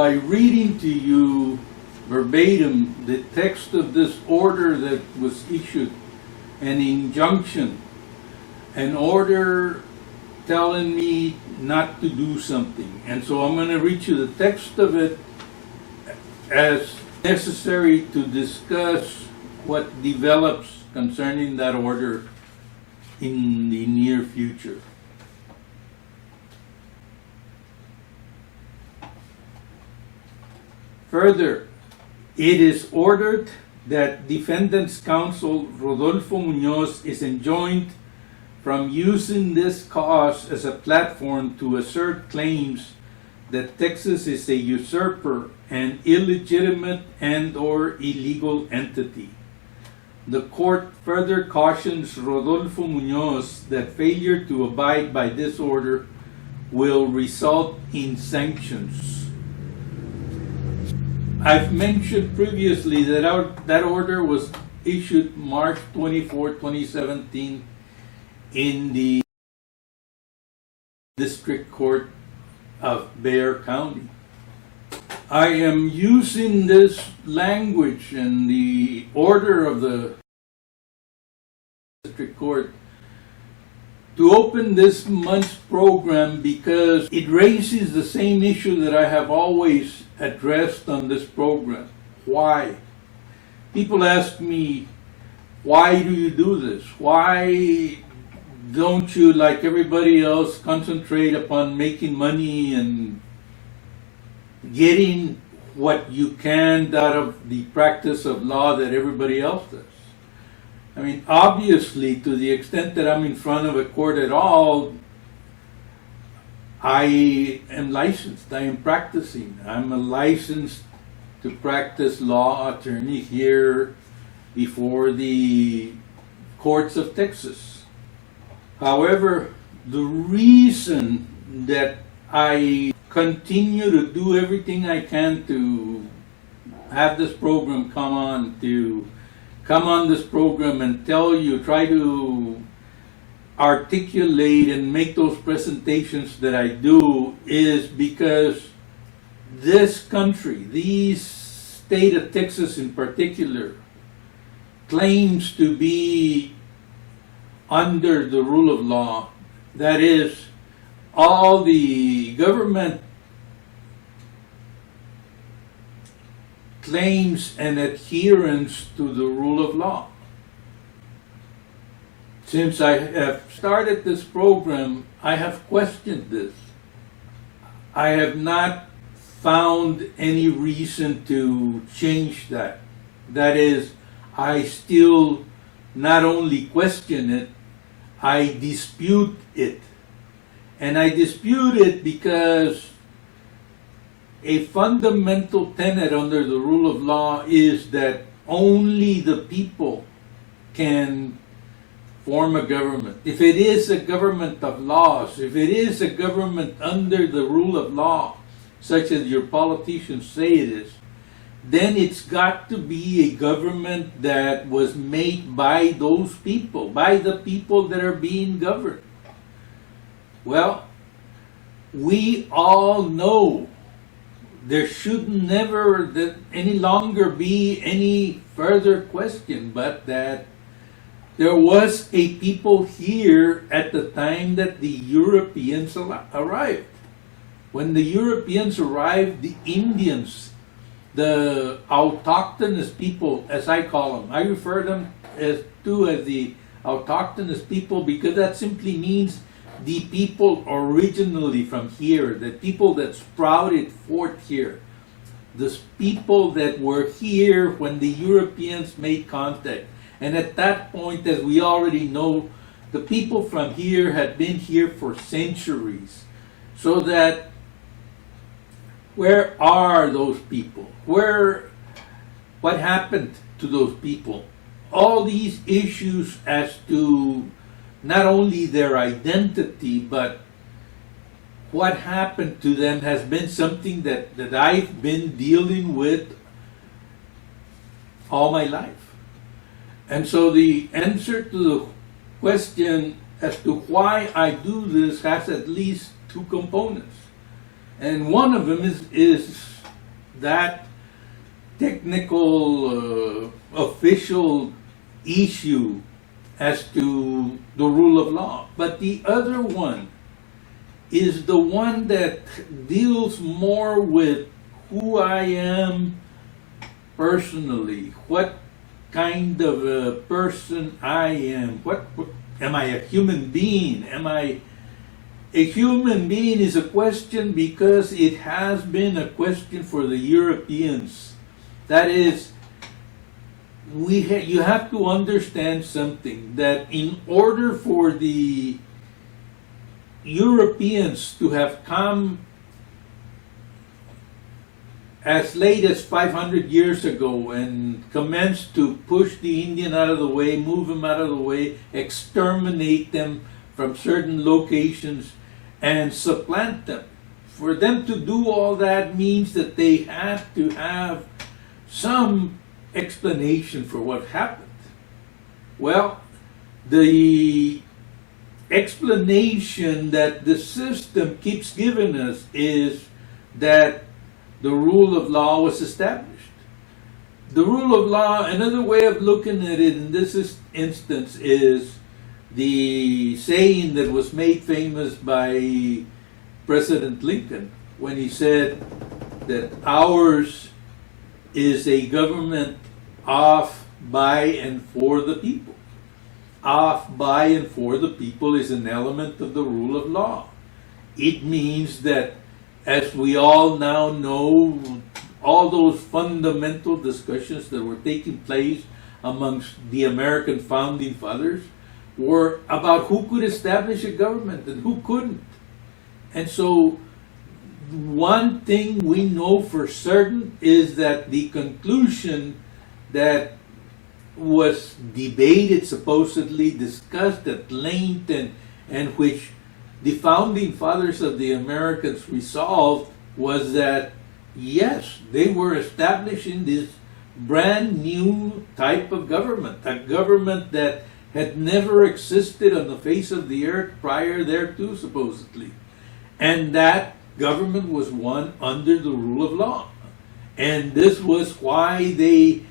by reading to you verbatim the text of this order that was issued, an injunction, an order telling me not to do something. And so I'm going to read you the text of it as necessary to discuss what develops concerning that order in the near future. Further, it is ordered that Defendant's Counsel Rodolfo Munoz is enjoined from using this cause as a platform to assert claims that Texas is a usurper and illegitimate and/or illegal entity. The court further cautions Rodolfo Munoz that failure to abide by this order will result in sanctions. I've mentioned previously that that order was issued March 24, 2017 in the District Court of Bexar County. I am using this language in the order of the District Court to open this month's program because it raises the same issue that I have always addressed on this program. Why? People ask me, why do you do this? Why don't you, like everybody else, concentrate upon making money and getting what you can out of the practice of law that everybody else does? I mean, obviously, to the extent that I'm in front of a court at all, I am licensed, I am practicing. I'm a licensed to practice law attorney here before the courts of Texas. However, the reason that I continue to do everything I can to have this program come on this program and tell you, try to articulate and make those presentations that I do, is because this country, the state of Texas in particular, claims to be under the rule of law. That is, all the government claims an adherence to the rule of law. Since I have started this program, I have questioned this. I have not found any reason to change that. That is, I still not only question it, I dispute it. And I dispute it because a fundamental tenet under the rule of law is that only the people can form a government. If it is a government of laws, if it is a government under the rule of law, such as your politicians say it is, then it's got to be a government that was made by those people, by the people that are being governed. Well, we all know there should never any longer be any further question but that there was a people here at the time that the Europeans arrived. When the Europeans arrived, the Indians, the Autochthonous people, as I call them, I refer them as the Autochthonous people because that simply means the people originally from here, the people that sprouted forth here, the people that were here when the Europeans made contact. And at that point, as we already know, the people from here had been here for centuries. So that, where are those people? What happened to those people? All these issues as to not only their identity, but what happened to them has been something that I've been dealing with all my life. And so the answer to the question as to why I do this has at least two components. And one of them is that technical official issue as to the rule of law. But the other one is the one that deals more with who I am personally, what kind of a person I am. What am I, a human being? Am I a human being? Is a question because it has been a question for the Europeans. That is, you have to understand something, that in order for the Europeans to have come as late as 500 years ago and commenced to push the Indian out of the way, move them out of the way, exterminate them from certain locations, and supplant them. For them to do all that means that they have to have some explanation for what happened. Well, the explanation that the system keeps giving us is that the rule of law was established. The rule of law, another way of looking at it in this instance, is the saying that was made famous by President Lincoln when he said that ours is a government of, by, and for the people. Of, by, and for the people is an element of the rule of law. It means that, as we all now know, all those fundamental discussions that were taking place amongst the American founding fathers were about who could establish a government and who couldn't. And so one thing we know for certain is that the conclusion that was debated, supposedly discussed at length, and which the founding fathers of the Americans resolved was that, yes, they were establishing this brand new type of government, a government that had never existed on the face of the earth prior thereto, supposedly. And that government was one under the rule of law. And this was why the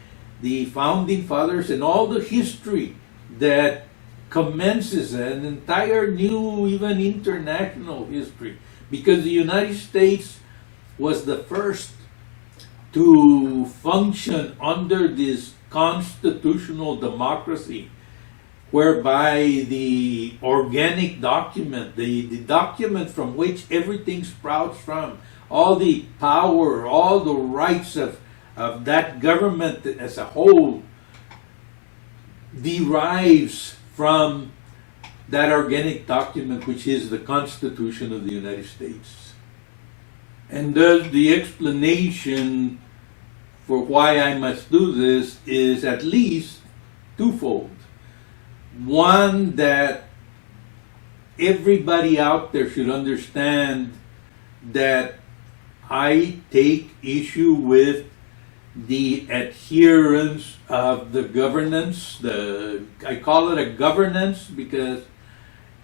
founding fathers, and all the history that commences an entire new, even international history, because the United States was the first to function under this constitutional democracy, whereby the organic document, the document from which everything sprouts from, all the power, all the rights of that government as a whole derives from that organic document, which is the Constitution of the United States. And thus the explanation for why I must do this is at least twofold. One, that everybody out there should understand that I take issue with the adherence of the governance. I call it a governance because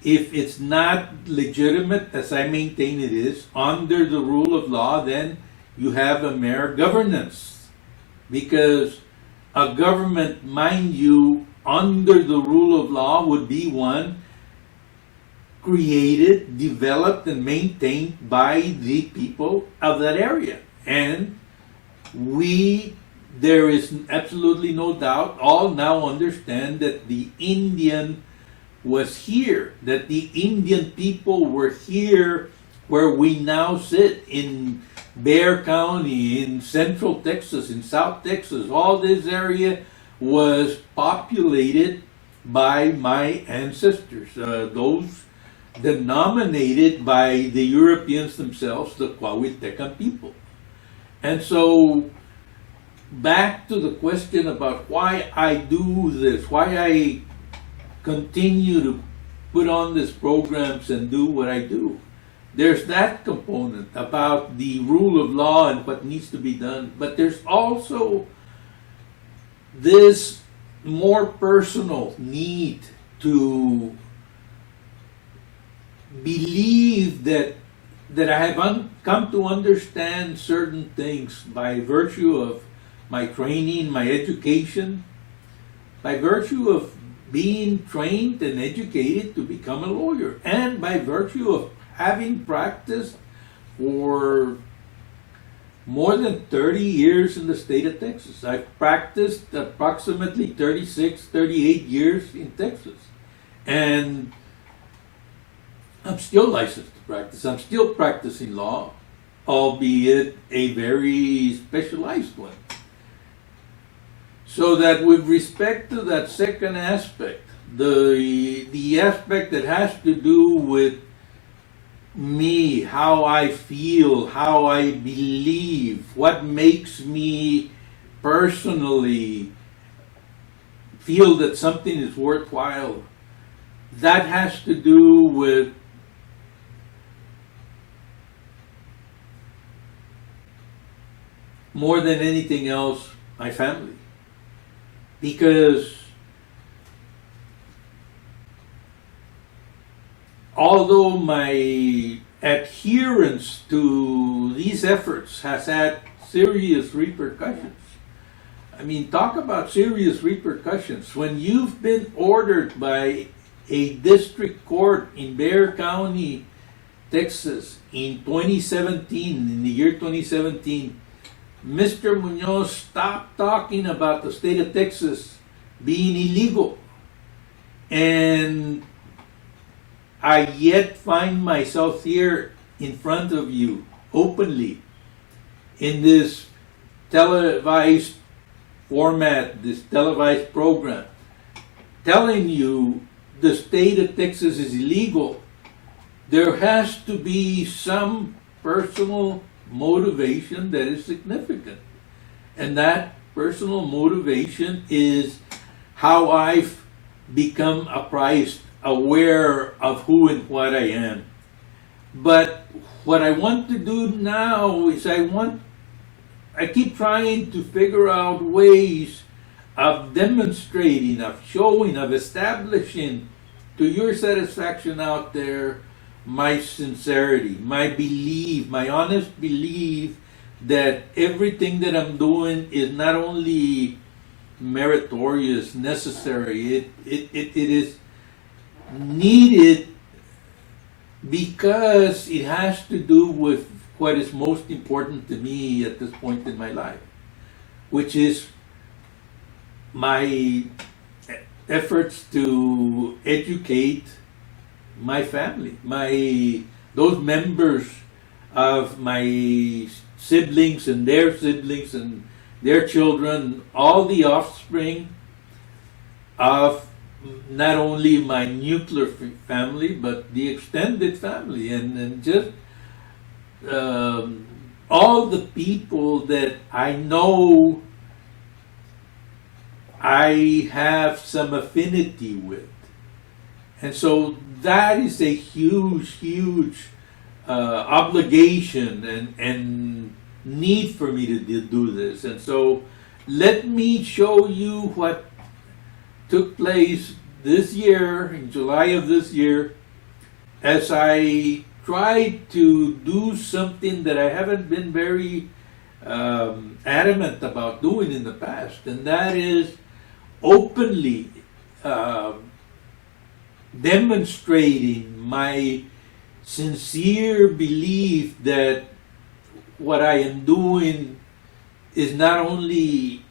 if it's not legitimate, as I maintain it is, under the rule of law, then you have a mere governance. Because a government, mind you, under the rule of law would be one created, developed, and maintained by the people of that area. And there is absolutely no doubt, all now understand that the Indian was here, that the Indian people were here where we now sit in Bexar County, in Central Texas, in South Texas. All this area was populated by my ancestors, those denominated by the Europeans themselves, the Coahuiltecan people. And so, back to the question about why I do this, why I continue to put on these programs and do what I do. There's that component about the rule of law and what needs to be done, but there's also this more personal need to believe that that I have come to understand certain things by virtue of my training, my education, by virtue of being trained and educated to become a lawyer, and by virtue of having practiced for more than 30 years in the state of Texas. I've practiced approximately 36, 38 years in Texas. And I'm still licensed to practice. I'm still practicing law, albeit a very specialized one. So that with respect to that second aspect, the aspect that has to do with me, how I feel, how I believe, what makes me personally feel that something is worthwhile, that has to do with more than anything else, my family. Because although my adherence to these efforts has had serious repercussions, I mean, talk about serious repercussions. When you've been ordered by a district court in Bexar County, Texas, in 2017, in the year 2017, Mr. Munoz stopped talking about the state of Texas being illegal. And I yet find myself here in front of you openly in this televised format, this televised program, telling you the state of Texas is illegal. There has to be some personal motivation that is significant. And that personal motivation is how I've become apprised, aware of who and what I am. But what I want to do now is I keep trying to figure out ways of demonstrating, of showing, of establishing to your satisfaction out there my sincerity, my belief, my honest belief that everything that I'm doing is not only meritorious, necessary, it is needed because it has to do with what is most important to me at this point in my life, which is my efforts to educate my family, those members of my siblings and their children, all the offspring of not only my nuclear family, but the extended family, and just all the people that I know I have some affinity with. And so that is a huge obligation and need for me to do this. And so let me show you what took place this year, in July of this year, as I tried to do something that I haven't been very adamant about doing in the past, and that is openly demonstrating my sincere belief that what I am doing is not only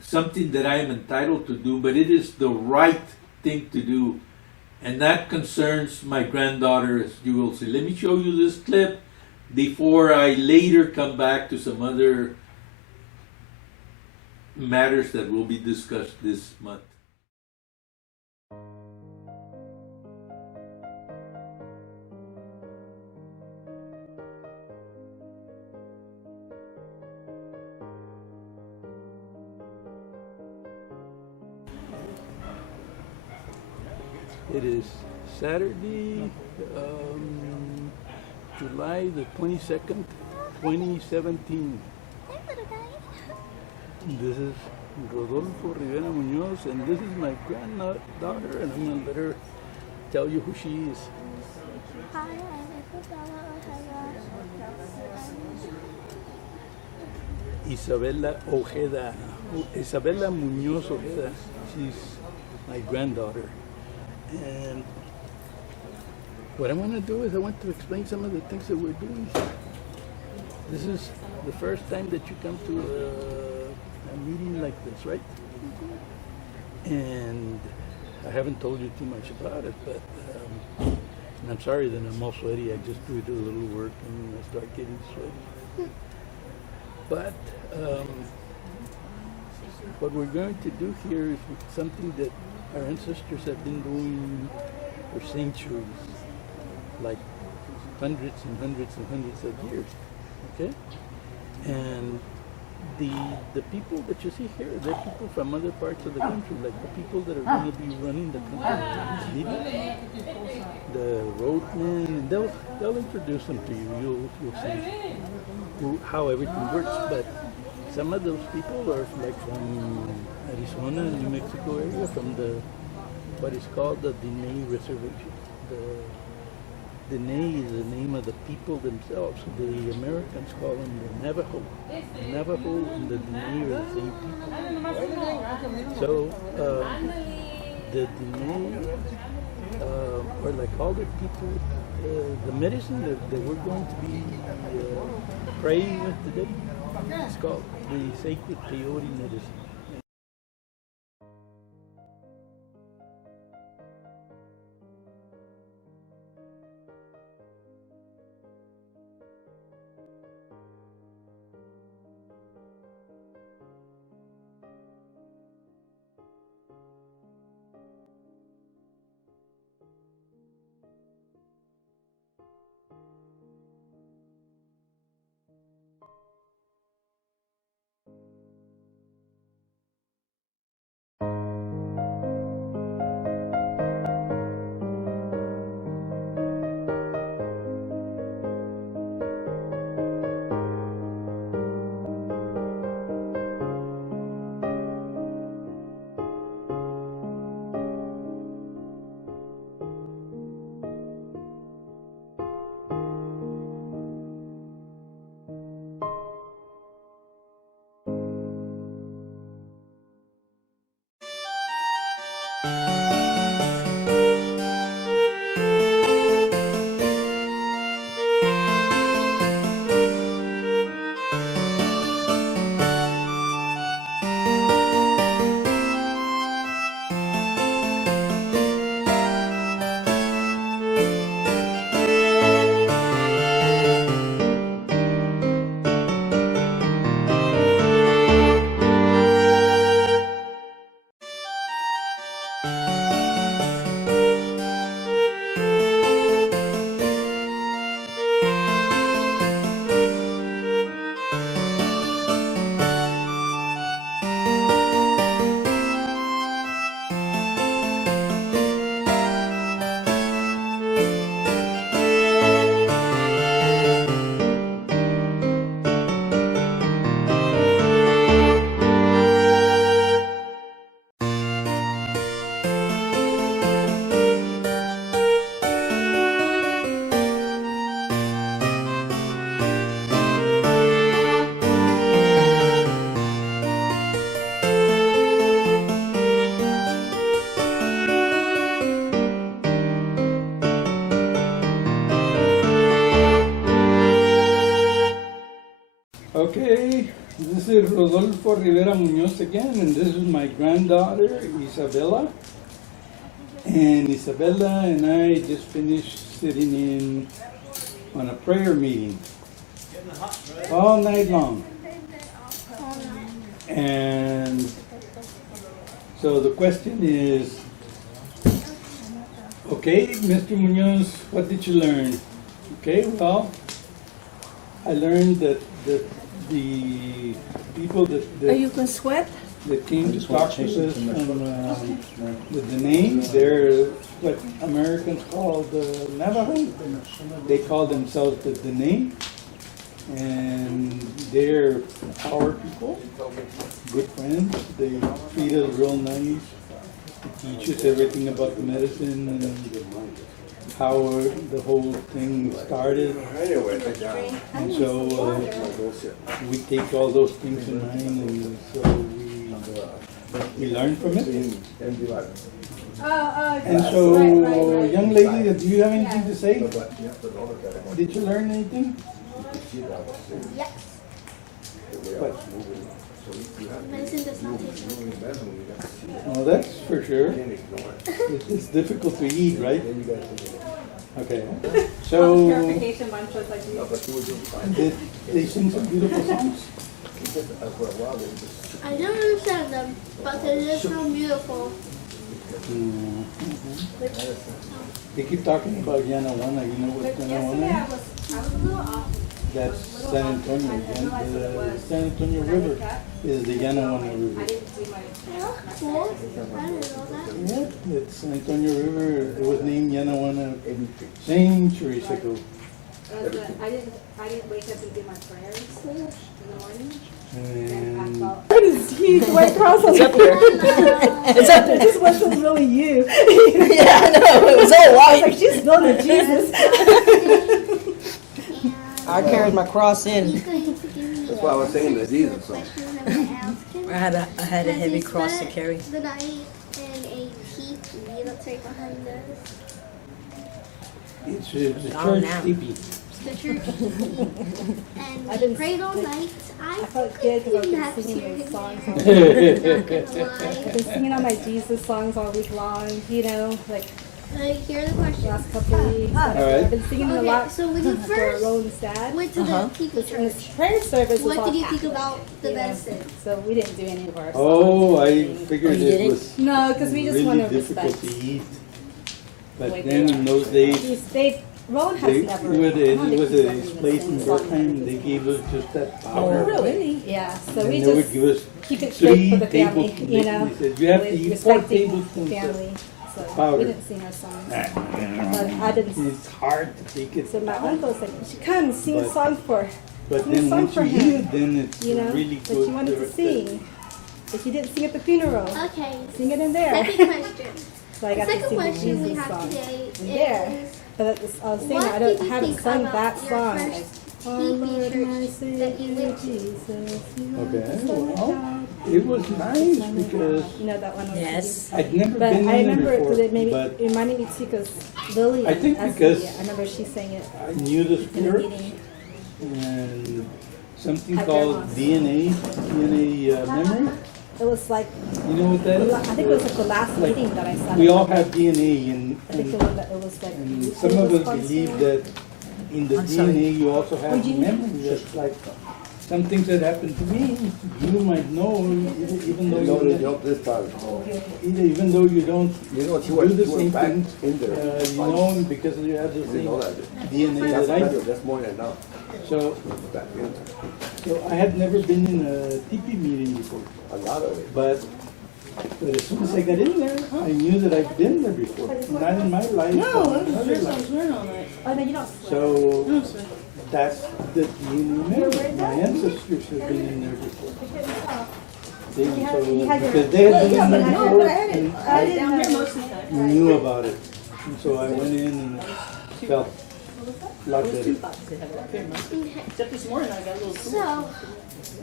something that I am entitled to do, but it is the right thing to do. And that concerns my granddaughter, as you will see. Let me show you this clip before I later come back to some other matters that will be discussed this month. It is Saturday, July the 22nd, 2017. This is Rodolfo Rivera Munoz, and this is my granddaughter, and I'm going to let her tell you who she is. Hi, I'm Isabella Munoz Ojeda. She's my granddaughter. And what I want to do is I want to explain some of the things that we're doing here. This is the first time that you come to a meeting like this, right? And I haven't told you too much about it, but and I'm sorry that I'm all sweaty. I just do a little work and I start getting sweaty. But what we're going to do here is something that our ancestors have been doing for centuries, like hundreds and hundreds and hundreds of years, okay? And the people that you see here, they're people from other parts of the country, like the people that are going to be running the country, the roadmen, and they'll introduce them to you. You'll see how everything works. But some of those people are like from Arizona and New Mexico area, from what is called the Dene Reservation. The Dene is the name of the people themselves. The Americans call them the Navajo. The Navajo and the Dene are the same people. So the Dene are like all the people, the medicine that we're going to be praying with today, it's called the sacred peyote medicine. Okay, this is Rodolfo Rivera Munoz again, and this is my granddaughter, Isabella. And Isabella and I just finished sitting in on a prayer meeting all night long. And so the question is, okay, Mr. Munoz, what did you learn? Okay, well, I learned that the people that You can sweat? that came to talk to us from with the name, they're what Americans call the Navajo. They call themselves the Dene, and they're our people, good friends. They treat us real nice. They teach us everything about the medicine, how the whole thing started. And so we take all those things in mind, and so we learn from it. And so, young lady, do you have anything to say? Did you learn anything? Yes. What? Medicine does not taste good. Well, that's for sure. It's difficult to eat, right? Okay. So, Purification bunch was like did they sing some beautiful songs? I don't understand them, but they just sound beautiful. They keep talking about Yanawana. You know what yesterday Yanawana I is? was a little off. That's San Antonio. The San Antonio River is the Yanawana I River. didn't do my Oh, cool. I didn't know that. Yeah, it's San Antonio River. It was named Yanawana centuries ago. I didn't wake up and do my prayers in the morning. And What is huge white cross on It's up here. It's up there. This wasn't really you. Yeah, I know. It was all Like white. she's still the Jesus. I carried my cross in. That's why I was saying the Jesus song. I had a heavy cross to carry. The night in a teepee that's right behind us. it's a Oh, church now. teepee. The church teepee. I And we didn't- prayed all night. I felt good because I've naps been singing here those and songs. there. All Not gonna I've lie. been singing all my Jesus songs all week long. You know, like Here are the the questions. last couple of weeks. right. I've been singing a Okay, lot so when you for first Roland's dad. went to Uh-huh. the teepee In the church, prayer service was what all did you think Catholic, about the you know? medicine? So we didn't do any of our songs. Oh, or I anything. figured Oh, you it didn't? was No, because we just really want to difficult respect. to eat. But Wait, then in those days, Roland has they, never. it I don't was think he's a ever even place sang in a song Berkheim, like they this. gave us just that Oh, powder. really? Yeah, so And we they would just give us keep it straight for the family, tablespoons. you know. They said, you have to with eat 4 respecting tablespoons of family. So powder. we didn't sing our songs. But I didn't. It's hard to take it. So my uncle was like, "You should come and sing a But- song for, But sing a then song once for you eat him." it, then it's You know, really but good. you wanted to sing, but you didn't sing at the funeral. Okay. Sing it in there. Second question. So I The got to second sing the question we Jesus have song. today There. is But I was saying what I did you haven't think sung about that your song. first Like, oh teepee Lord, my church that you Savior went to? Jesus. you are Okay, the Son of well, God. it was nice because You know that one. was Yes. I'd never But been I in remember there because it before, made but it reminded me too because Lily. I think and because Essie, I remember she sang it I knew the in a spirit meeting. and something At called grandma's. DNA memory. It was like You know what that I is? think it was like the last Like, meeting that I sat. We in. all have DNA and, I think the one that it was like. and you some feel of us responsible. believe that in the I'm sorry. DNA you also have Would you- memory. That's like some things that happened to me, you might know, even though No, you they don't this time. even though you don't You know, she do went, the she same went back things, in there. you know because you have the I didn't know same that. DNA That's that I better, do. that's more than enough. So, Back in there. so I had never been in a TP meeting before, A lot of it. but as soon as I got in there, I knew that I've been there before. Not in my life, but in other lives. Oh no, you don't. So that's the DNA memory. My ancestors have been in there before. So, because they had been in there before, and I didn't know. I knew about it. And so I went in and felt a lot better. Except this morning I got a little So,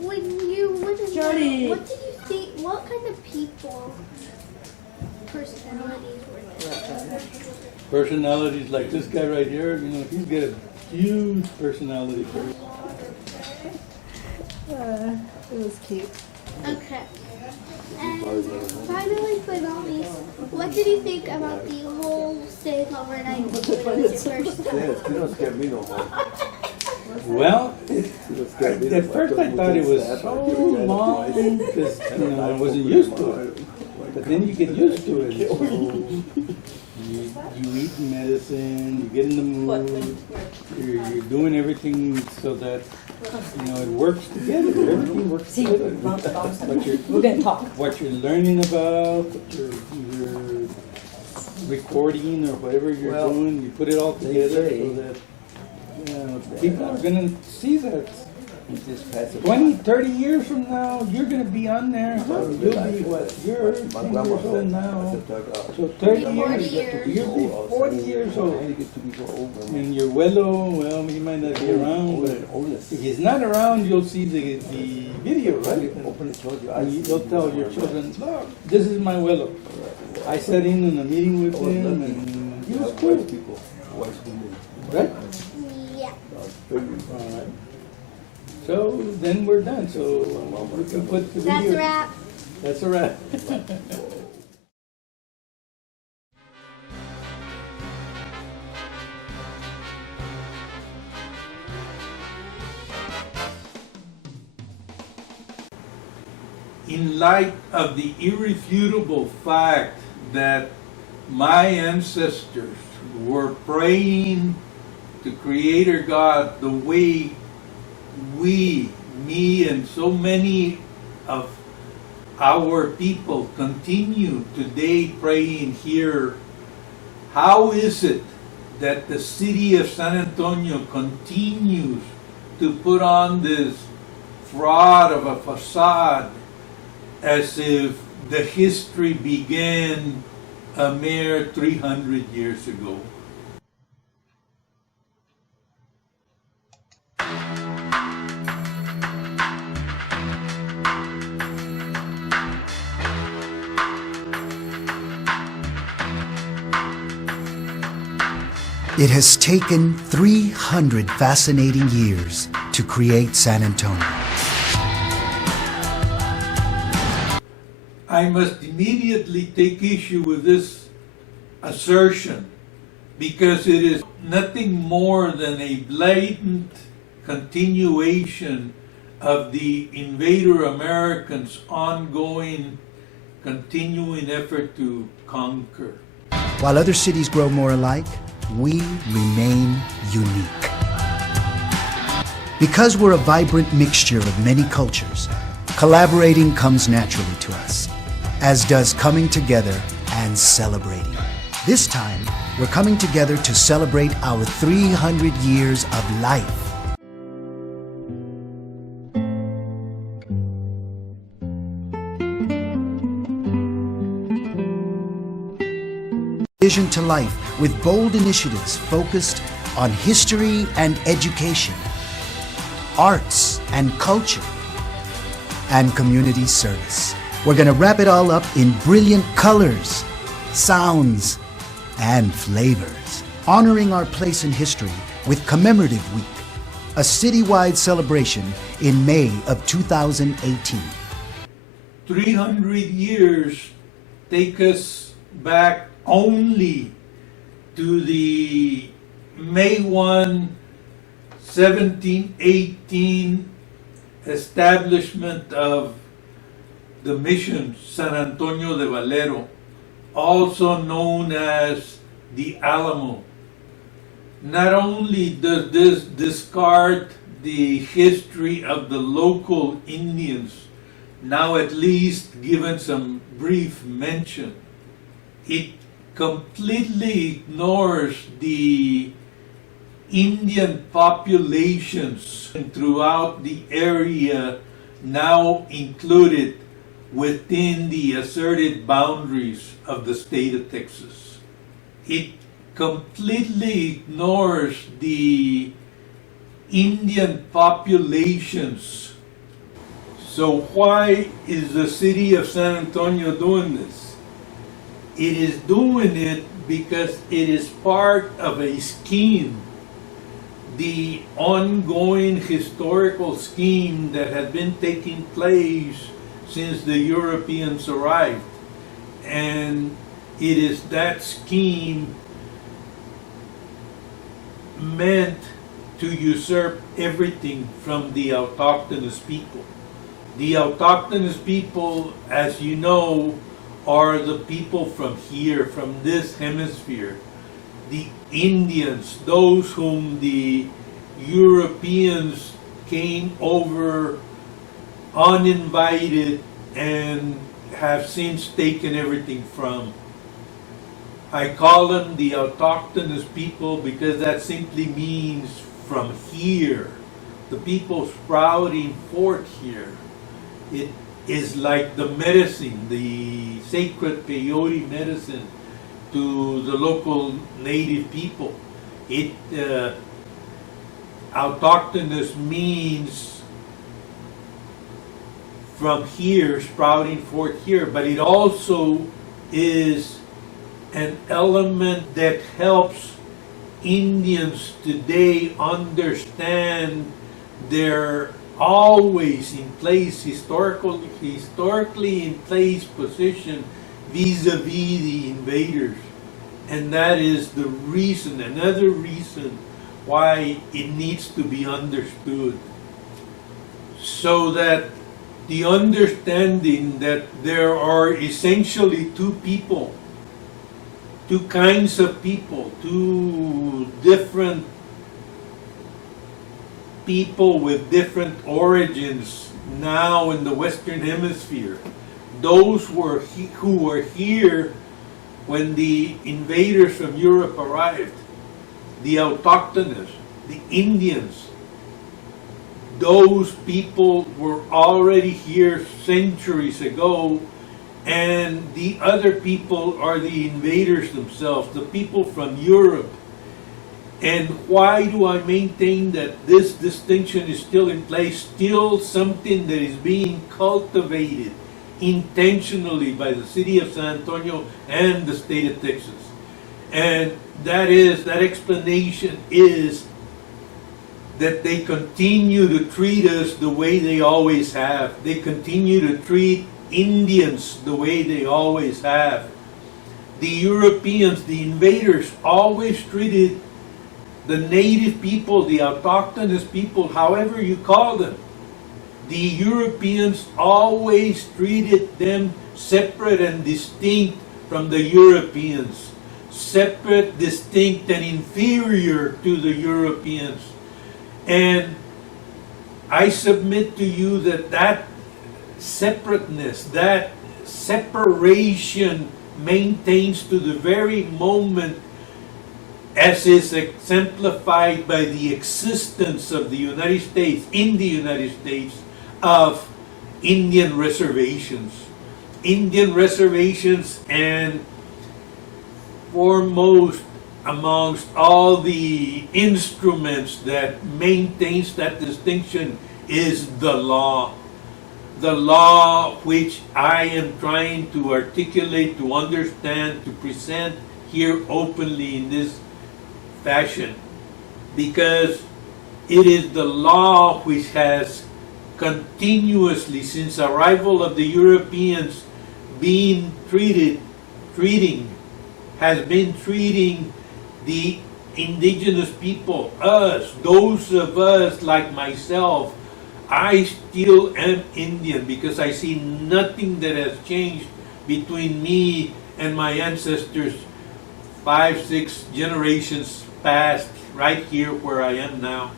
when you went in Johnny. there, what did you think? What kind of people, personalities were there? Personalities like this guy right here, you know, he's got a huge personality for it. It was cute. Okay. And finally, but not least, what did you think about the whole staying overnight when it was your first time? Yes, you don't scare me no more. Well, You don't scare me no at more. first I thought it was so long because, you know, I wasn't used to it. But then you get used to it. So you eat medicine, you get in the mood, you're doing everything so that, you know, it works together. Everything works together. We're gonna talk. What you're learning about, what you're recording or whatever you're Well, doing, you put it all together say- so that, you know, people are gonna see that He just passed it. 20, 30 years from now, you're gonna be on there. You'll be what? You're My 10 grandma years old said, I now. said, "Doug, So 30 40 years, years. you'll be 40 years old. I get to be so old. And your abuelo, well, he might not be around, but if he's not around, you'll see the video, right? Open the told you. And you'll tell your children, look, this is my abuelo. I sat in a meeting with him, and he was cool, People, wise women. right? Yeah. All right. So then we're done. So we can put the video. That's a wrap. That's a wrap. In light of the irrefutable fact that my ancestors were praying to Creator God the way me and so many of our people continue today praying here, how is it that the city of San Antonio continues to put on this fraud of a facade as if the history began a mere 300 years ago? It has taken 300 fascinating years to create San Antonio. I must immediately take issue with this assertion because it is nothing more than a blatant continuation of the invader Americans' ongoing, continuing effort to conquer. While other cities grow more alike, we remain unique. Because we're a vibrant mixture of many cultures, collaborating comes naturally to us, as does coming together and celebrating. This time, we're coming together to celebrate our 300 years of life. Vision to life with bold initiatives focused on history and education, arts and culture, and community service. We're going to wrap it all up in brilliant colors, sounds, and flavors, honoring our place in history with Commemorative Week, a citywide celebration in May of 2018. 300 years take us back only to the May 1, 1718 establishment of the mission San Antonio de Valero, also known as the Alamo. Not only does this discard the history of the local Indians, now at least given some brief mention, it completely ignores the Indian populations throughout the area now included within the asserted boundaries of the state of Texas. It completely ignores the Indian populations. So why is the city of San Antonio doing this? It is doing it because it is part of a scheme, the ongoing historical scheme that had been taking place since the Europeans arrived. And it is that scheme meant to usurp everything from the Autochthonous people. The Autochthonous people, as you know, are the people from here, from this hemisphere. The Indians, those whom the Europeans came over uninvited and have since taken everything from. I call them the Autochthonous people because that simply means from here, the people sprouting forth here, it is like the medicine, the sacred peyote medicine to the local native people. It Autochthonous means from here, sprouting forth here, but it also is an element that helps Indians today understand their always in place, historically in place position vis-a-vis the invaders. And that is the reason, another reason why it needs to be understood. So that the understanding that there are essentially two people, two kinds of people, two different people with different origins now in the Western Hemisphere. Those who were here when the invaders from Europe arrived, the Autochthonous, the Indians, those people were already here centuries ago, and the other people are the invaders themselves, the people from Europe. And why do I maintain that this distinction is still in place, still something that is being cultivated intentionally by the city of San Antonio and the state of Texas? And that explanation is that they continue to treat us the way they always have. They continue to treat Indians the way they always have. The Europeans, the invaders, always treated the native people, the autochthonous people, however you call them. The Europeans always treated them separate and distinct from the Europeans. Separate, distinct, and inferior to the Europeans. And I submit to you that that separateness, that separation maintains to the very moment, as is exemplified by the existence of the United States, in the United States, of Indian reservations. Indian reservations, and foremost amongst all the instruments that maintains that distinction is the law. The law which I am trying to articulate, to understand, to present here openly in this fashion, because it is the law which has continuously, since arrival of the Europeans, been treating the indigenous people, us, those of us like myself. I still am Indian because I see nothing that has changed between me and my ancestors 5-6 generations past, right here where I am now.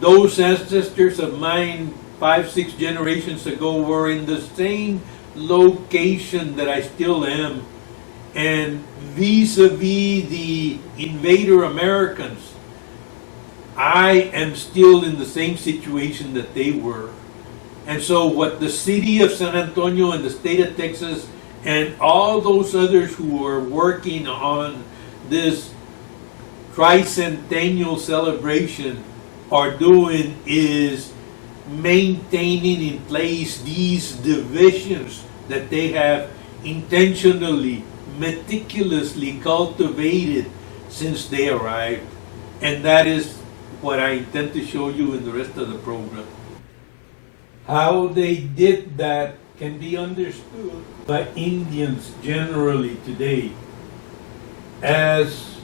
Those ancestors of mine 5-6 generations ago were in the same location that I still am. And vis-a-vis the invader Americans, I am still in the same situation that they were. And so what the city of San Antonio and the state of Texas and all those others who are working on this tricentennial celebration are doing is maintaining in place these divisions that they have intentionally, meticulously cultivated since they arrived. And that is what I intend to show you in the rest of the program. How they did that can be understood by Indians generally today. As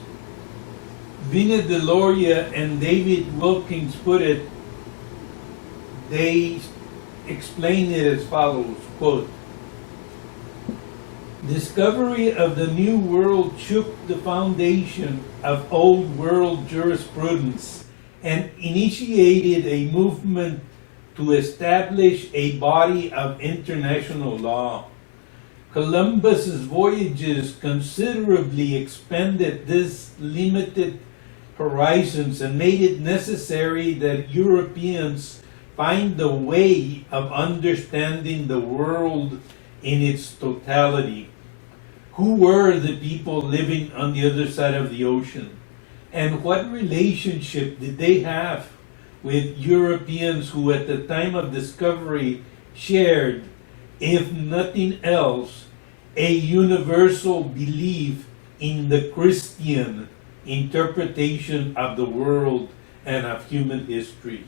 Vina Deloria and David Wilkins put it, they explain it as follows, quote, "Discovery of the New World shook the foundation of Old World jurisprudence and initiated a movement to establish a body of international law. Columbus's voyages considerably expanded this limited horizons and made it necessary that Europeans find a way of understanding the world in its totality. Who were the people living on the other side of the ocean? And what relationship did they have with Europeans who at the time of discovery shared, if nothing else, a universal belief in the Christian interpretation of the world and of human history?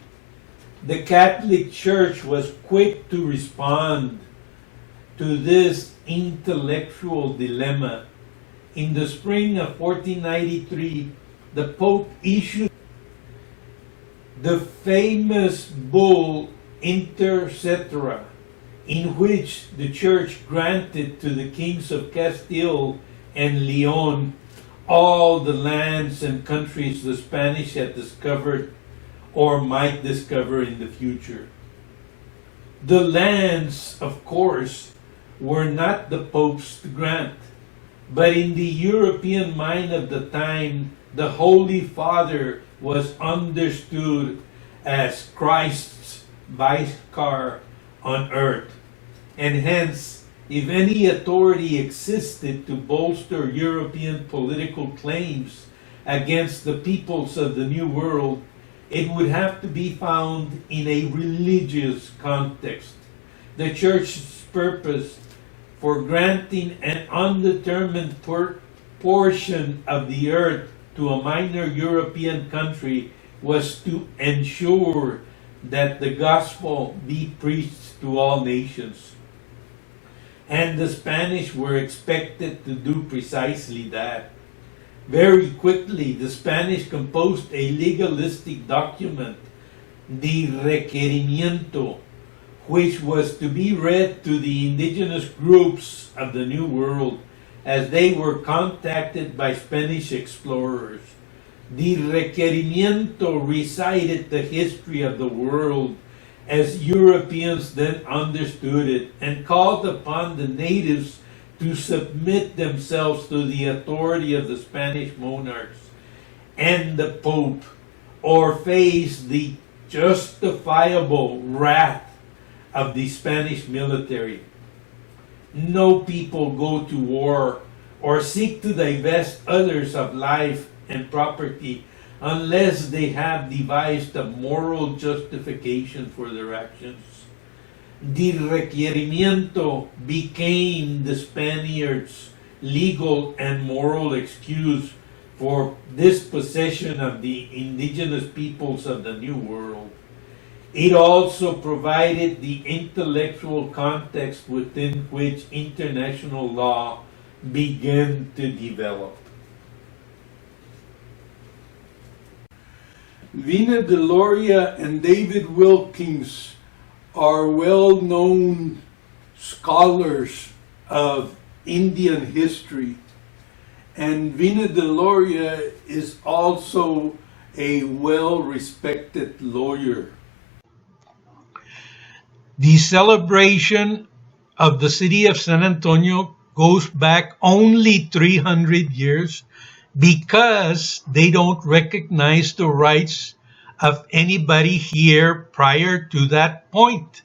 The Catholic Church was quick to respond to this intellectual dilemma. In the spring of 1493, the Pope issued the famous bull Inter Cetera, in which the Church granted to the kings of Castile and Leon all the lands and countries the Spanish had discovered or might discover in the future. The lands, of course, were not the Pope's grant, but in the European mind of the time, the Holy Father was understood as Christ's vicar on earth, and hence, if any authority existed to bolster European political claims against the peoples of the New World, it would have to be found in a religious context. The Church's purpose for granting an undetermined portion of the earth to a minor European country was to ensure that the gospel be preached to all nations. And the Spanish were expected to do precisely that. Very quickly, the Spanish composed a legalistic document, the Requerimiento, which was to be read to the indigenous groups of the New World as they were contacted by Spanish explorers. The Requerimiento recited the history of the world as Europeans then understood it and called upon the natives to submit themselves to the authority of the Spanish monarchs and the Pope, or face the justifiable wrath of the Spanish military. No people go to war or seek to divest others of life and property unless they have devised a moral justification for their actions. The Requerimiento became the Spaniards' legal and moral excuse for dispossession of the indigenous peoples of the New World. It also provided the intellectual context within which international law began to develop. Vina Deloria and David Wilkins are well-known scholars of Indian history, and Vina Deloria is also a well-respected lawyer. The celebration of the city of San Antonio goes back only 300 years because they don't recognize the rights of anybody here prior to that point.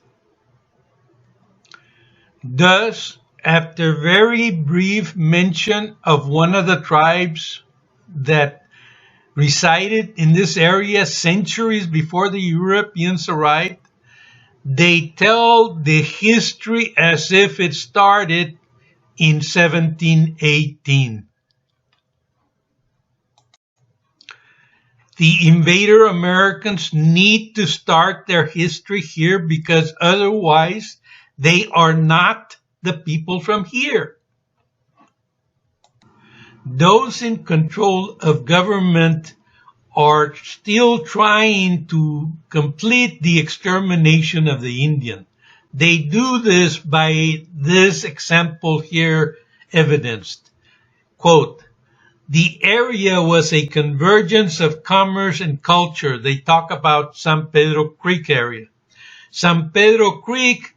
Thus, after very brief mention of one of the tribes that resided in this area centuries before the Europeans arrived, they tell the history as if it started in 1718. The invader Americans need to start their history here because otherwise they are not the people from here. Those in control of government are still trying to complete the extermination of the Indian. They do this by this example here evidenced. Quote, the area was a convergence of commerce and culture. They talk about San Pedro Creek area. San Pedro Creek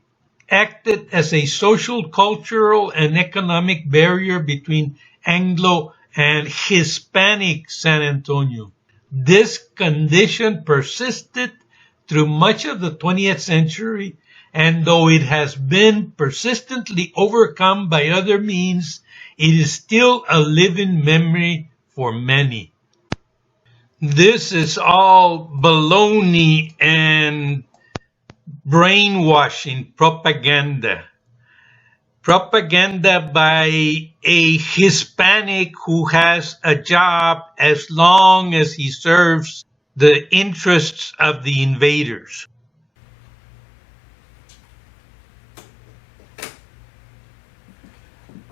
acted as a social, cultural, and economic barrier between Anglo and Hispanic San Antonio. This condition persisted through much of the 20th century, and though it has been persistently overcome by other means, it is still a living memory for many. This is all baloney and brainwashing propaganda. Propaganda by a Hispanic who has a job as long as he serves the interests of the invaders.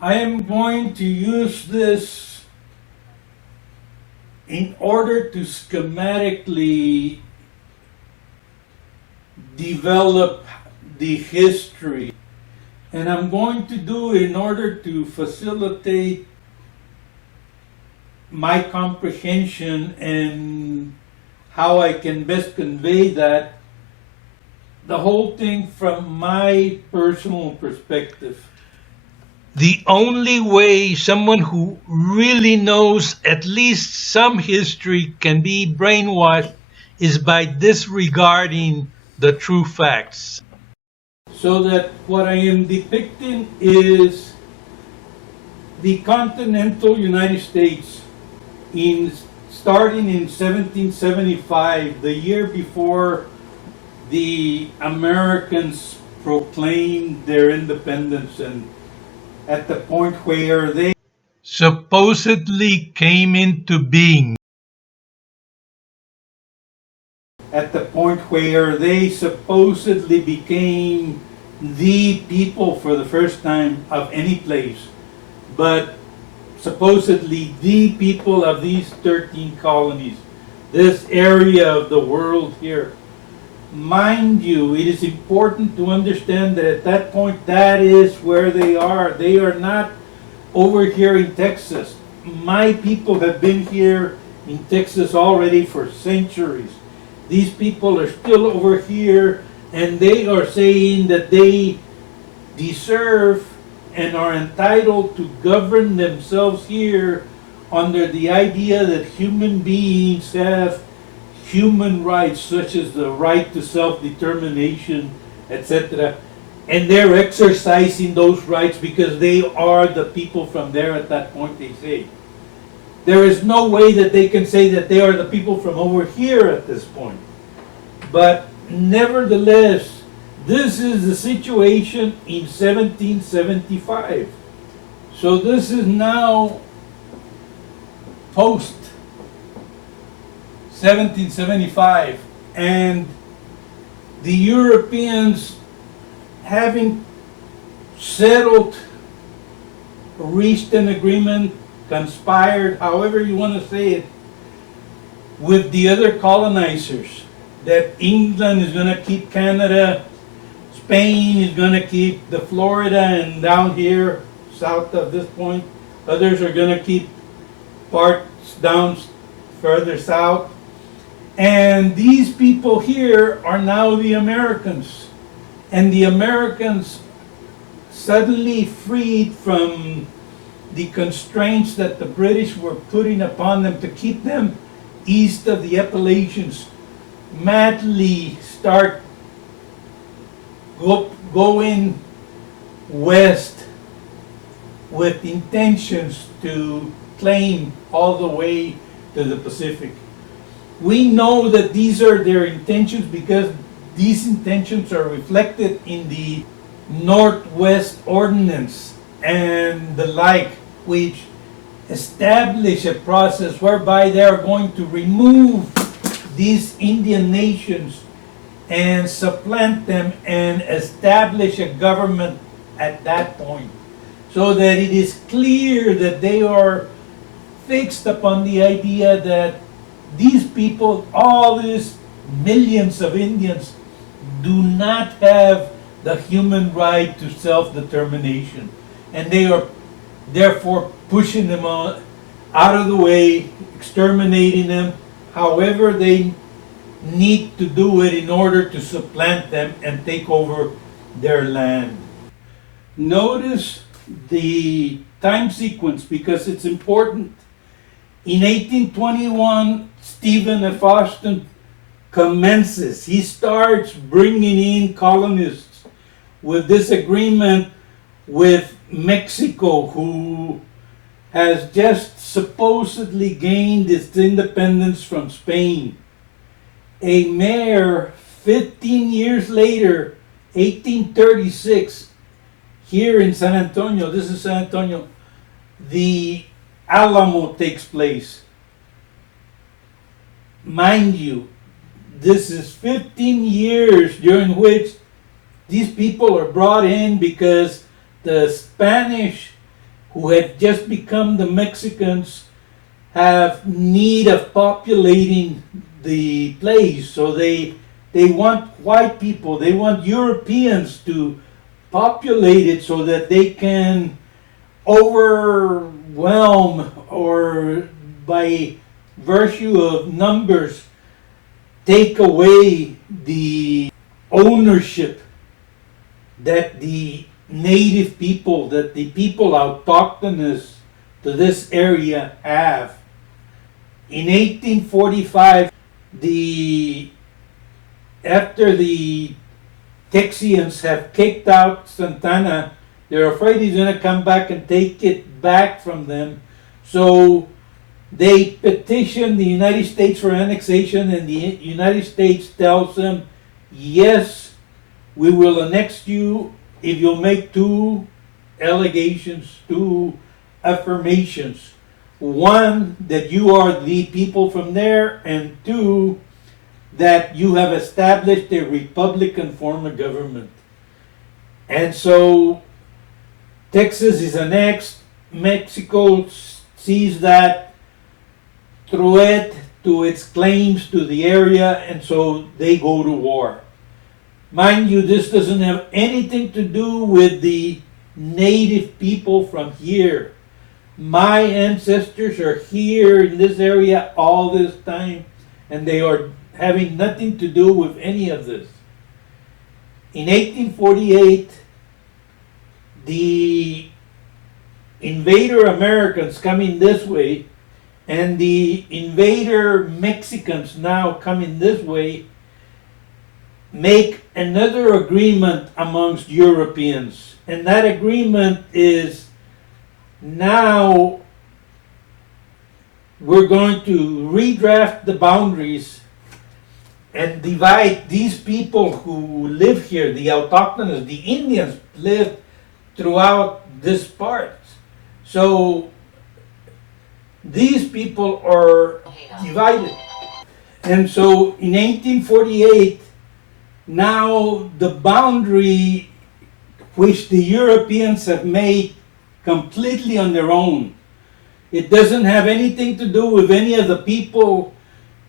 I am going to use this in order to schematically develop the history. And I'm going to do it in order to facilitate my comprehension and how I can best convey that, the whole thing from my personal perspective. The only way someone who really knows at least some history can be brainwashed is by disregarding the true facts. So that what I am depicting is the continental United States starting in 1775, the year before the Americans proclaimed their independence, and at the point where they supposedly came into being. At the point where they supposedly became the people for the first time of any place, but supposedly the people of these 13 colonies, this area of the world here. Mind you, it is important to understand that at that point, that is where they are. They are not over here in Texas. My people have been here in Texas already for centuries. These people are still over here, and they are saying that they deserve and are entitled to govern themselves here under the idea that human beings have human rights, such as the right to self-determination, etc. And they're exercising those rights because they are the people from there at that point, they say. There is no way that they can say that they are the people from over here at this point. But nevertheless, this is the situation in 1775. So this is now post 1775, and the Europeans, having settled, reached an agreement, conspired, however you want to say it, with the other colonizers, that England is going to keep Canada, Spain is going to keep the Florida and down here south of this point, others are going to keep parts down further south. And these people here are now the Americans. And the Americans, suddenly freed from the constraints that the British were putting upon them to keep them east of the Appalachians, madly start going west with intentions to claim all the way to the Pacific. We know that these are their intentions because these intentions are reflected in the Northwest Ordinance and the like, which establish a process whereby they are going to remove these Indian nations and supplant them and establish a government at that point, so that it is clear that they are fixed upon the idea that these people, all these millions of Indians, do not have the human right to self-determination. And they are therefore pushing them out of the way, exterminating them, however they need to do it in order to supplant them and take over their land. Notice the time sequence because it's important. In 1821, Stephen F. Austin commences. He starts bringing in colonists with this agreement with Mexico, who has just supposedly gained its independence from Spain. A mayor 15 years later, 1836, here in San Antonio, this is San Antonio, the Alamo takes place. Mind you, this is 15 years during which these people are brought in because the Spanish, who had just become the Mexicans, have need of populating the place. So they want white people, they want Europeans to populate it so that they can overwhelm, or by virtue of numbers, take away the ownership that the native people, that the people autochthonous to this area have. In 1845, after the Texians have kicked out Santana, they're afraid he's going to come back and take it back from them. So they petition the United States for annexation, and the United States tells them, yes, we will annex you if you'll make two allegations, two affirmations. One, that you are the people from there, and two, that you have established a Republican form of government. And so Texas is annexed. Mexico sees that, threat to its claims to the area, and so they go to war. Mind you, this doesn't have anything to do with the native people from here. My ancestors are here in this area all this time, and they are having nothing to do with any of this. In 1848, the invader Americans coming this way and the invader Mexicans now coming this way make another agreement amongst Europeans. And that agreement is, now we're going to redraft the boundaries and divide these people who live here, the Autochthonous, the Indians live throughout this part. So these people are divided. And so in 1848, now the boundary which the Europeans have made completely on their own. It doesn't have anything to do with any of the people,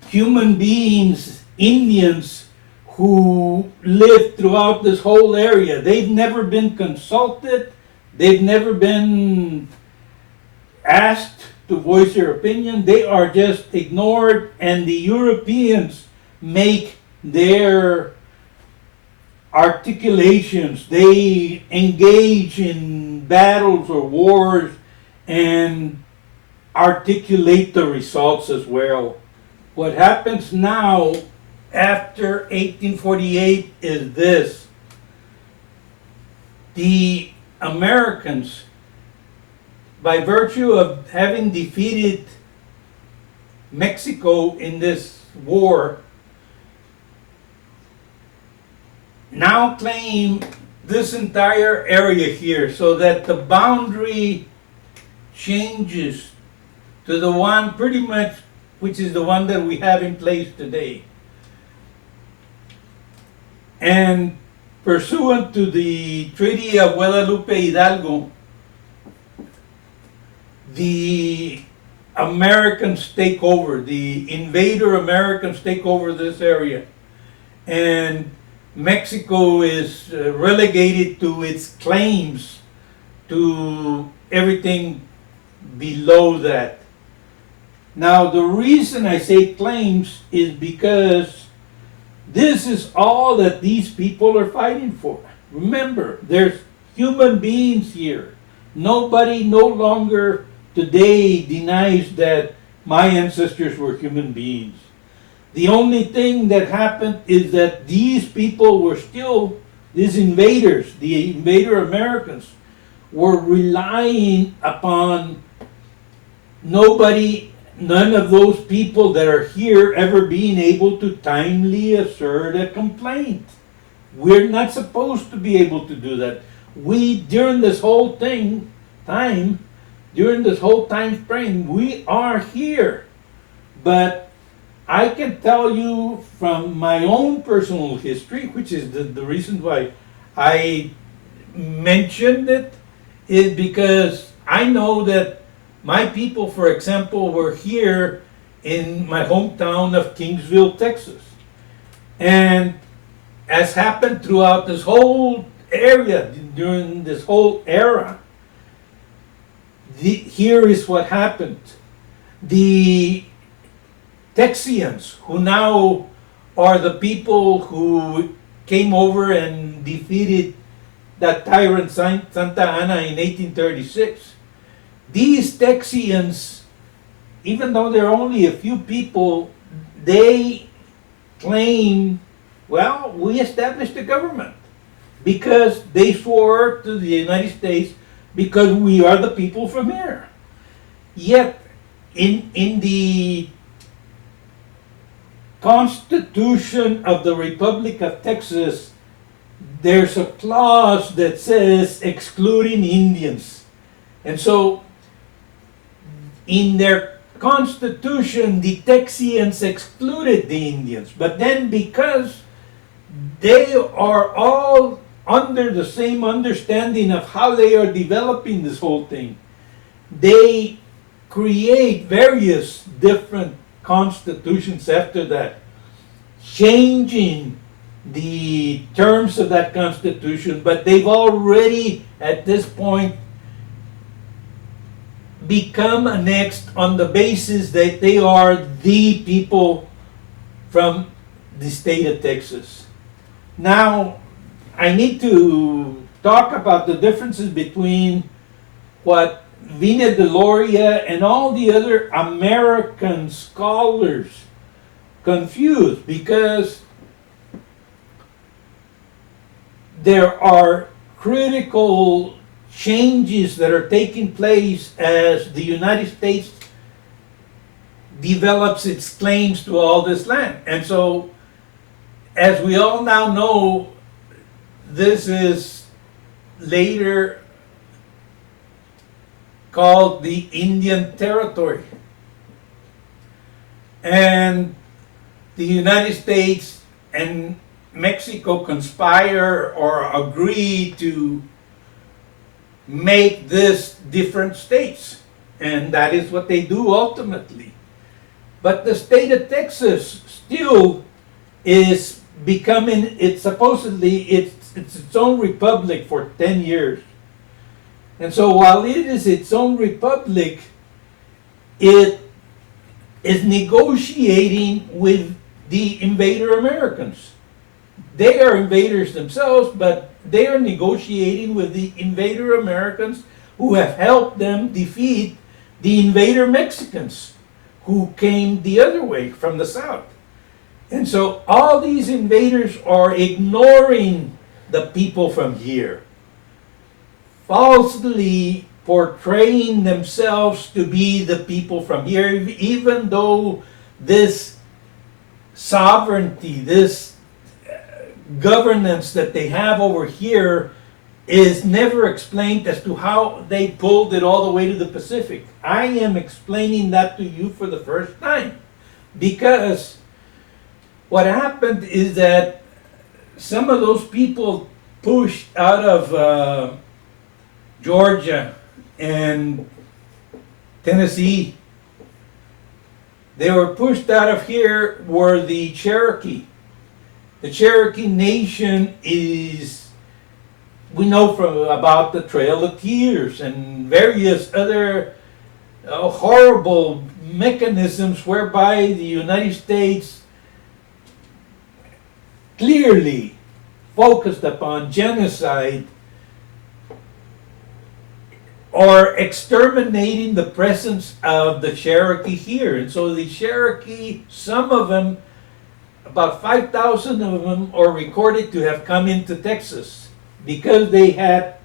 human beings, Indians, who live throughout this whole area. They've never been consulted. They've never been asked to voice their opinion. They are just ignored, and the Europeans make their articulations. They engage in battles or wars and articulate the results as well. What happens now after 1848 is this. The Americans, by virtue of having defeated Mexico in this war, now claim this entire area here, so that the boundary changes to the one pretty much which is the one that we have in place today. And pursuant to the Treaty of Guadalupe Hidalgo, the Americans take over, the invader Americans take over this area, and Mexico is relegated to its claims to everything below that. Now, the reason I say claims is because this is all that these people are fighting for. Remember, there's human beings here. Nobody no longer today denies that my ancestors were human beings. The only thing that happened is that these people were still, these invaders, the invader Americans, were relying upon none of those people that are here ever being able to timely assert a complaint. We're not supposed to be able to do that. During this whole time frame, we are here. But I can tell you from my own personal history, which is the reason why I mentioned it, is because I know that my people, for example, were here in my hometown of Kingsville, Texas. And as happened throughout this whole area, during this whole era, here is what happened. The Texians, who now are the people who came over and defeated that tyrant Santa Anna in 1836, these Texians, even though there are only a few people, they claim, well, we established a government because they swore to the United States because we are the people from here. Yet, in the Constitution of the Republic of Texas, there's a clause that says excluding Indians. And so, in their Constitution, the Texians excluded the Indians. But then because they are all under the same understanding of how they are developing this whole thing, they create various different constitutions after that, changing the terms of that constitution, but they've already, at this point, become annexed on the basis that they are the people from the state of Texas. Now, I need to talk about the differences between what Vina Deloria and all the other American scholars confuse, because there are critical changes that are taking place as the United States develops its claims to all this land. And so, as we all now know, this is later called the Indian Territory. And the United States and Mexico conspire or agree to make this different states. And that is what they do ultimately. But the state of Texas still is becoming, it's its own republic for 10 years. And so while it is its own republic, it is negotiating with the invader Americans. They are invaders themselves, but they are negotiating with the invader Americans who have helped them defeat the invader Mexicans who came the other way from the south. And so all these invaders are ignoring the people from here, falsely portraying themselves to be the people from here, even though this sovereignty, this governance that they have over here is never explained as to how they pulled it all the way to the Pacific. I am explaining that to you for the first time, because what happened is that some of those people pushed out of Georgia and Tennessee, they were pushed out of here, were the Cherokee. The Cherokee Nation is, we know about the Trail of Tears and various other horrible mechanisms whereby the United States clearly focused upon genocide or exterminating the presence of the Cherokee here. And so the Cherokee, some of them, about 5,000 of them are recorded to have come into Texas because they had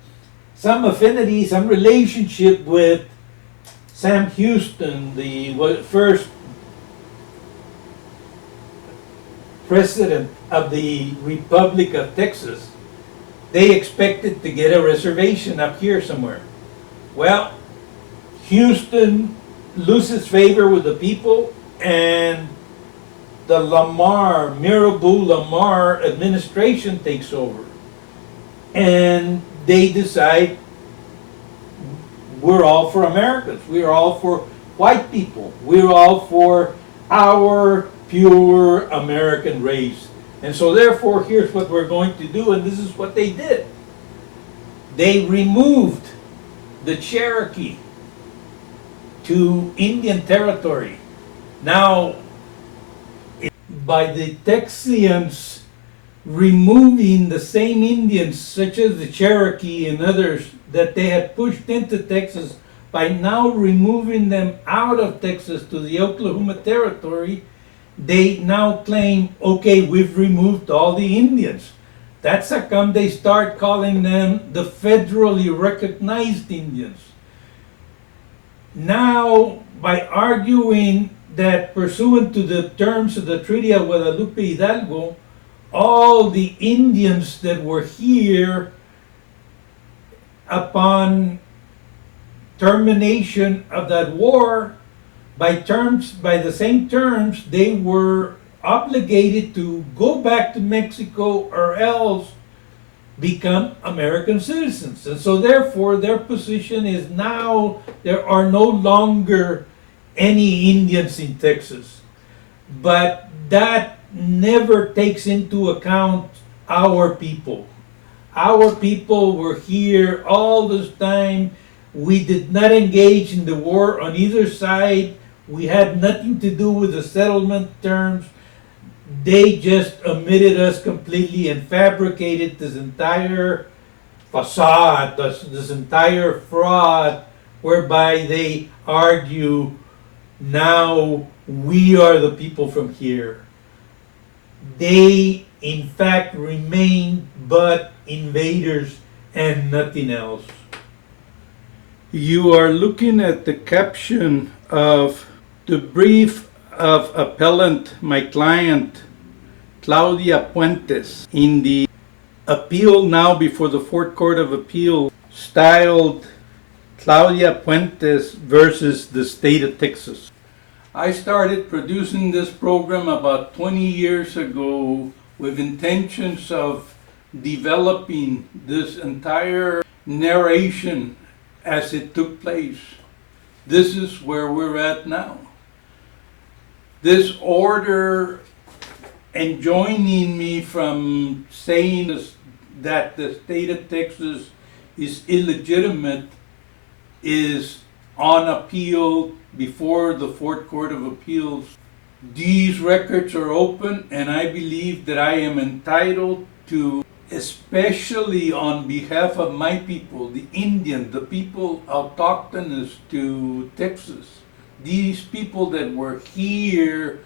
some affinity, some relationship with Sam Houston, the first president of the Republic of Texas. They expected to get a reservation up here somewhere. Well, Houston loses favor with the people, and the Mirabeau Lamar administration takes over. And they decide, we're all for Americans. We're all for white people. We're all for our pure American race. And so therefore, here's what we're going to do, and this is what they did. They removed the Cherokee to Indian territory. Now, by the Texians removing the same Indians, such as the Cherokee and others, that they had pushed into Texas, by now removing them out of Texas to the Oklahoma territory, they now claim, okay, we've removed all the Indians. That's how come they start calling them the federally recognized Indians. Now, by arguing that pursuant to the terms of the Treaty of Guadalupe Hidalgo, all the Indians that were here upon termination of that war, by the same terms, they were obligated to go back to Mexico or else become American citizens. And so therefore their position is now there are no longer any Indians in Texas. But that never takes into account our people. Our people were here all this time. We did not engage in the war on either side. We had nothing to do with the settlement terms. They just omitted us completely and fabricated this entire facade, this entire fraud, whereby they argue now we are the people from here. They, in fact, remain but invaders and nothing else. You are looking at the caption of the brief of appellant, my client, Claudia Puentes, in the appeal now before the Fourth Court of Appeal, styled Claudia Puentes versus the state of Texas. I started producing this program about 20 years ago with intentions of developing this entire narration as it took place. This is where we're at now. This order enjoining me from saying that the state of Texas is illegitimate is on appeal before the Fourth Court of Appeals. These records are open, and I believe that I am entitled to, especially on behalf of my people, the Indian, the people Autochthonous to Texas, these people that were here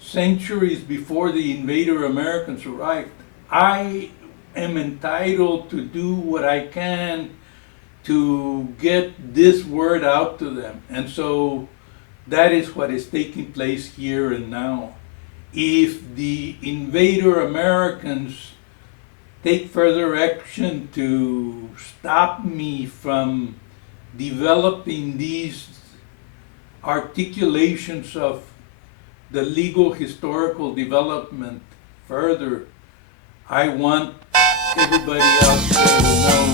centuries before the invader Americans arrived. I am entitled to do what I can to get this word out to them. And so that is what is taking place here and now. If the invader Americans take further action to stop me from developing these articulations of the legal historical development further, I want everybody else to know